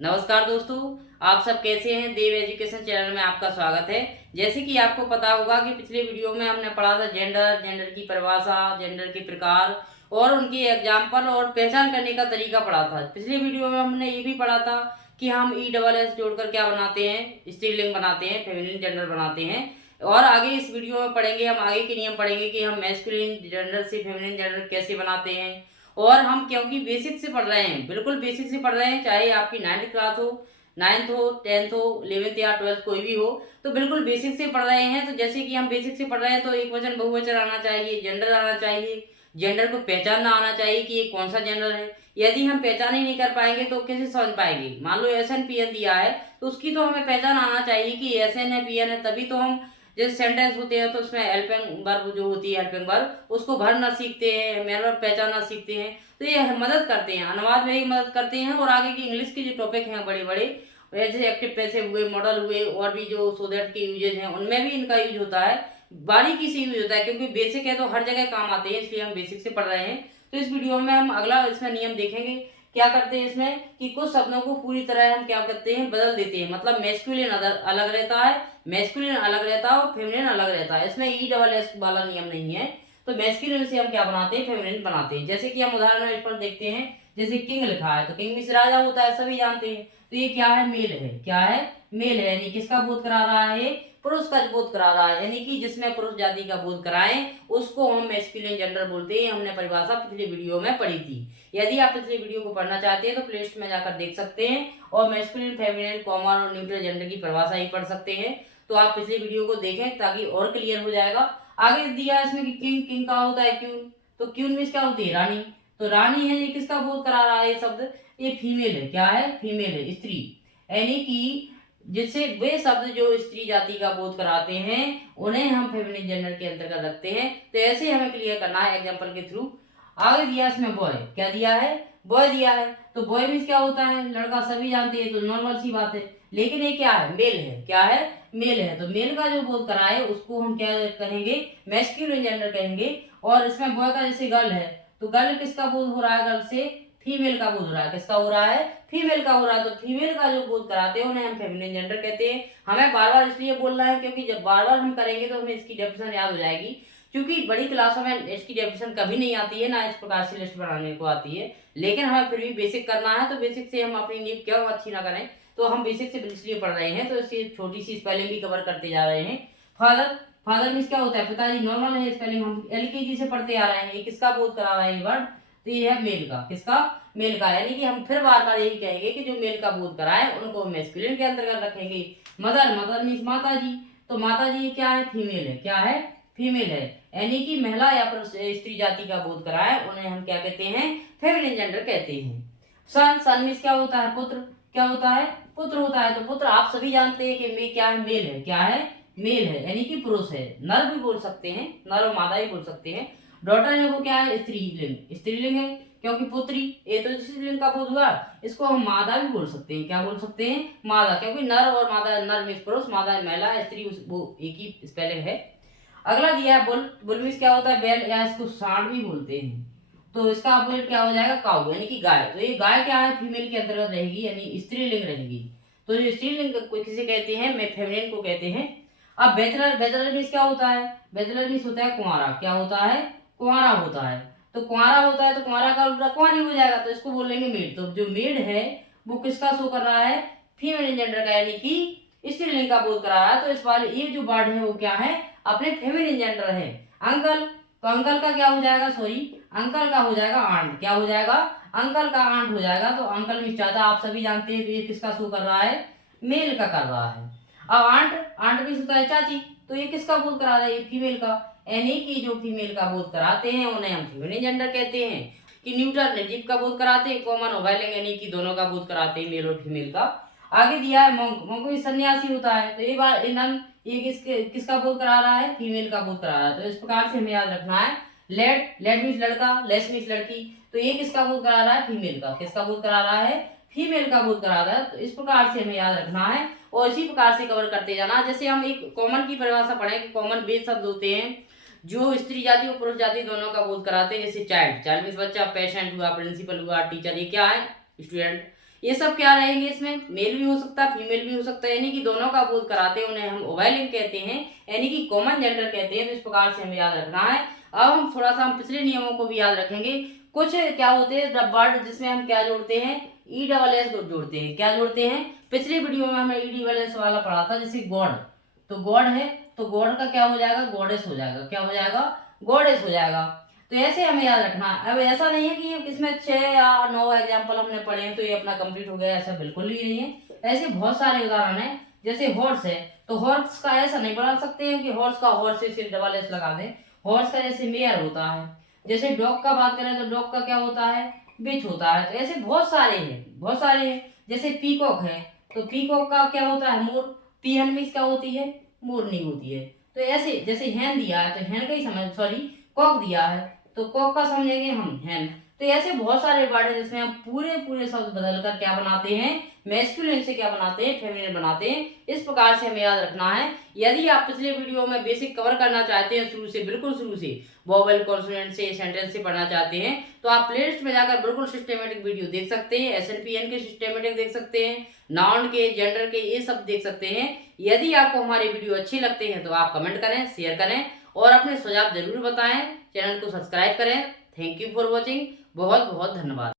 नमस्कार दोस्तों, आप सब कैसे हैं। देव एजुकेशन चैनल में आपका स्वागत है। जैसे कि आपको पता होगा कि पिछले वीडियो में हमने पढ़ा था जेंडर की परिभाषा, जेंडर के प्रकार और उनके एग्जाम्पल और पहचान करने का तरीका पढ़ा था। पिछले वीडियो में हमने ये भी पढ़ा था कि हम ई डबल एस जोड़कर क्या बनाते हैं, स्त्रीलिंग बनाते हैं, फेमिनिन जेंडर बनाते हैं। और आगे इस वीडियो में पढ़ेंगे, हम आगे के नियम पढ़ेंगे कि हम मैस्कुलिन जेंडर से फेमिनिन जेंडर कैसे बनाते हैं। और हम क्योंकि बेसिक से पढ़ रहे हैं, बिल्कुल बेसिक से पढ़ रहे हैं, चाहे आपकी 9th क्लास हो, 9th हो, 10th हो, 11th या 12th कोई भी हो, तो बिल्कुल बेसिक से पढ़ रहे हैं। तो जैसे कि हम बेसिक से पढ़ रहे हैं तो एक वचन बहुवचन आना चाहिए, जेंडर आना चाहिए, जेंडर को पहचानना आना चाहिए कि ये कौन सा जेंडर है। यदि हम पहचान ही नहीं कर पाएंगे तो कैसे समझ पाएंगे। मान लो एस एन पी एन दिया है तो उसकी तो हमें पहचान आना चाहिए कि एस एन है, पी एन है, तभी तो हम जैसे सेंटेंस होते हैं तो उसमें हेल्पिंग वर्ब जो होती है, हेल्पिंग वर्ब, उसको भरना सीखते हैं, मेन वर्ब पहचानना सीखते हैं। तो ये मदद करते हैं, अनुवाद में ही मदद करते हैं। और आगे की इंग्लिश के जो टॉपिक हैं बड़े बड़े, जैसे एक्टिव पैसिव हुए, मॉडल हुए, और भी जो सो दैट के यूजेज हैं उनमें भी इनका यूज होता है। बारीकी से यूज होता है क्योंकि बेसिक है तो हर जगह काम आते हैं, इसलिए हम बेसिक से पढ़ रहे हैं। तो इस वीडियो में हम अगला इसमें नियम देखेंगे। क्या करते हैं इसमें कि कुछ शब्दों को पूरी तरह हम क्या करते हैं, बदल देते हैं। मतलब मैस्कुलिन अलग रहता है, मैस्कुलिन अलग रहता है और फेमिनिन अलग रहता है। इसमें ई डबल एस वाला नियम नहीं है। तो मैस्कुलिन से हम क्या बनाते हैं, फेमिनिन बनाते हैं। जैसे कि हम उदाहरण में इस पर देखते हैं, जैसे किंग लिखा है तो किंग मीन्स राजा होता है, सभी जानते हैं। तो ये क्या है, मेल है। क्या है, मेल है, यानी किसका बोध करा रहा है, पुरुष का बोध करा रहा है। यानी कि जिसमें पुरुष जाति का बोध कराएं उसको हम मैस्कुलिन जेंडर बोलते हैं। हमने परिभाषा पिछले वीडियो में पढ़ी थी। यदि आप पिछले वीडियो को पढ़ना चाहते हैं तो प्ले लिस्ट में जाकर देख सकते हैं और मैस्कुलिन, फेमिनिन, कॉमन और न्यूट्रल जेंडर की परिभाषा ही पढ़ सकते हैं। तो आप पिछले वीडियो को देखें ताकि और क्लियर हो जाएगा। आगे दिया है इसमें कि किंग, किंग का होता है क्यून। तो क्यून मीन्स क्या होती है, रानी। तो रानी है, ये किसका बोध करा रहा है, ये शब्द ये फीमेल है। क्या है, फीमेल है, स्त्री। यानी कि जिससे वे शब्द जो स्त्री जाति का बोध कराते हैं उन्हें हम फेमिनिन जेंडर के अंतर्गत रखते हैं। तो ऐसे हमें क्लियर करना है एग्जांपल के थ्रू। आगे दिया इसमें बॉय, क्या दिया है, बॉय दिया है। तो बॉय मीन्स क्या होता है, लड़का, सभी जानते हैं, तो नॉर्मल सी बात है। लेकिन ये क्या है, मेल है। क्या है, मेल है। तो मेल का जो बोध कराए उसको हम क्या कहेंगे, मैस्कुलिन जेंडर कहेंगे। और इसमें बॉय का जैसे गर्ल है तो गर्ल किसका बोध हो रहा है, गर्ल से फीमेल का बोध हो रहा है। किसका हो रहा है, फीमेल का हो रहा है। तो फीमेल का जो बोध कराते हैं उन्हें हम फेमिनिन जेंडर कहते हैं। हमें बार बार इसलिए बोलना है क्योंकि जब बार बार हम करेंगे तो हमें इसकी डेफिनेशन याद हो जाएगी। क्योंकि बड़ी क्लासों में इसकी डेफिनेशन कभी नहीं आती है, ना इस प्रकार से लिस्ट बनाने को आती है। लेकिन हमें फिर भी बेसिक करना है, तो बेसिक से हम अपनी नींव क्यों अच्छी ना करें। तो हम बेसिक से इसलिए पढ़ रहे हैं, तो इससे छोटी सी स्पेलिंग भी कवर करते जा रहे हैं। फादर, फादर मीन्स क्या होता है, पिताजी। नॉर्मल है स्पेलिंग, हम एलकेजी से पढ़ते आ रहे हैं। ये किसका बोध करा रहा है ये वर्ड, तो ये है मेल का। किसका, मेल का। यानी कि हम फिर बार बार यही कहेंगे कि जो मेल का बोध कराए उनको मैस्कुलिन के अंतर्गत रखेंगे। मदर, मदर मीन्स माता जी। तो माता जी क्या है, फीमेल है। क्या है, फीमेल है। यानी कि महिला या स्त्री जाति का बोध कराए उन्हें हम क्या कहते हैं, फेमिनिन जेंडर कहते हैं। सन, सन मीन्स क्या होता है, पुत्र। क्या होता है, पुत्र होता है। तो पुत्र आप सभी जानते हैं कि मे क्या है, मेल है। क्या है, मेल है, यानी कि पुरुष है। नर भी बोल सकते हैं, नर और मादा भी बोल सकते हैं। डॉटर है वो क्या है, स्त्रीलिंग, स्त्रीलिंग है क्योंकि पुत्री, ये तो स्त्रीलिंग का बोध हुआ। इसको हम मादा भी बोल सकते हैं। क्या बोल सकते हैं, मादा, क्योंकि नर और मादा, नर मीन्स पुरुष, मादा महिला, स्त्री वो एक ही स्पेलिंग है। अगला दिया है बुल, बुल मीन्स क्या होता है, बैल, या इसको सांड भी बोलते हैं। तो इसका अपोजिट क्या हो जाएगा, काऊ, यानी कि गाय। तो ये गाय क्या है, फीमेल के अंतर्गत रहेगी, यानी स्त्रीलिंग रहेगी। तो जो स्त्रीलिंग को किसे कहते हैं, मैं फेमिनिन को कहते हैं। अब बैचलर, बैचलर मीन्स क्या होता है, बैचलर मीन्स होता है कुंवारा। क्या होता है, कुंवारा होता है। तो कुंवारा होता है तो कुंवारा का उल्टा कुंवारी हो जाएगा, तो इसको बोलेंगे मेड। तो जो मेड है वो किसका शो कर रहा है, फीमेल जेंडर का, यानी कि स्त्रीलिंग का बोध कर रहा है। तो इस वाले ये जो वर्ड है वो क्या है, अपने फेमिनिन जेंडर है। अंकल, तो अंकल का क्या हो जाएगा, सॉरी, अंकल का हो जाएगा आंट। क्या हो जाएगा, अंकल का आंट हो जाएगा। तो अंकल मीन्स चाचा, आप सभी जानते हैं। तो ये किसका शो कर रहा है, मेल का कर रहा है। अब आंट, आंट मीन्स होता है चाची। तो ये किसका बोध करा रहा है, ये फीमेल का। यानी कि जो फीमेल का बोध कराते हैं उन्हें हम फेमिनिन जेंडर कहते हैं। कि न्यूट्रल, निर्जीव का बोध कराते हैं। कॉमन और बाइलिंग, यानी कि दोनों का बोध कराते हैं, मेल और फीमेल का। आगे दिया है मोंक, मोंक भी सन्यासी होता है। तो ये बार नन, ये किसका बोध करा रहा है, फीमेल का बोध करा रहा है। तो इस प्रकार से हमें याद रखना है। लेट, लेट मीन्स लड़का, लेस मीन्स लड़की। तो ये किसका बोध करा रहा है, फीमेल का। किसका बोध करा रहा है, फीमेल का बोध करा रहा है। तो इस प्रकार से हमें याद रखना है और इसी प्रकार से कवर करते जाना। जैसे हम एक कॉमन की परिभाषा पढ़े कि कॉमन बेस शब्द होते हैं जो स्त्री जाति और पुरुष जाति दोनों का बोध कराते हैं। जैसे चाइल्ड, चाइल्ड मीन्स बच्चा, पेशेंट हुआ, प्रिंसिपल हुआ, टीचर, ये क्या है, स्टूडेंट। ये सब क्या रहेंगे, इसमें मेल भी हो सकता है, फीमेल भी हो सकता है, यानी कि दोनों का बोध कराते हैं। उन्हें हम ओवाइलिन कहते हैं, यानी कि कॉमन जेंडर कहते हैं। तो इस प्रकार से हमें याद रखना है। अब हम थोड़ा सा हम पिछले नियमों को भी याद रखेंगे। कुछ क्या होते हैं वर्ड जिसमें हम क्या जोड़ते हैं, ई डबल एस जोड़ते हैं। क्या जोड़ते हैं, पिछले वीडियो में हमने ई डबल एस वाला पढ़ा था, जैसे गॉड, तो गॉड है तो गॉड का क्या हो जाएगा, गॉडेस हो जाएगा। क्या हो जाएगा, गॉडेस हो जाएगा। तो ऐसे हमें याद रखना है। अब ऐसा नहीं है कि इसमें 6 या 9 एग्जाम्पल हमने पढ़े हैं तो ये अपना कंप्लीट हो गया, ऐसा बिल्कुल ही नहीं है। ऐसे बहुत सारे उदाहरण हैं। जैसे हॉर्स है, तो हॉर्स का ऐसा नहीं बना सकते हैं कि हॉर्स का हॉर्स से सिर्फ डबल एस लगा दें। हॉर्स का जैसे मेयर होता है। जैसे डॉग का बात करें तो डॉग का क्या होता है, बिच होता है। तो ऐसे बहुत सारे हैं, बहुत सारे हैं। जैसे पीकॉक है, तो पीकॉक का क्या होता है, मोर। पीहन मीन्स क्या होती है, मोरनी होती है। तो ऐसे जैसे हैन दिया है तो हैन का ही समझ, सॉरी कॉक दिया है तो कॉक का समझेंगे हम हैन। तो ऐसे बहुत सारे वर्ड हैं जिसमें हम पूरे पूरे शब्द बदलकर क्या बनाते हैं, मैस्कुलिन से क्या बनाते हैं, फेमिनिन बनाते हैं। इस प्रकार से हमें याद रखना है। यदि आप पिछले वीडियो में बेसिक कवर करना चाहते हैं, शुरू से बिल्कुल शुरू से वोवेल कॉन्सोनेंट से सेंटेंस से पढ़ना चाहते हैं, तो आप प्लेलिस्ट में जाकर बिल्कुल सिस्टेमेटिक वीडियो देख सकते हैं। SNPN के सिस्टेमेटिक देख सकते हैं, नाउन के, जेंडर के, ये सब देख सकते हैं। यदि आपको हमारे वीडियो अच्छे लगते हैं तो आप कमेंट करें, शेयर करें और अपने सुझाव जरूर बताएं। चैनल को सब्सक्राइब करें। Thank you for watching. बहुत बहुत धन्यवाद।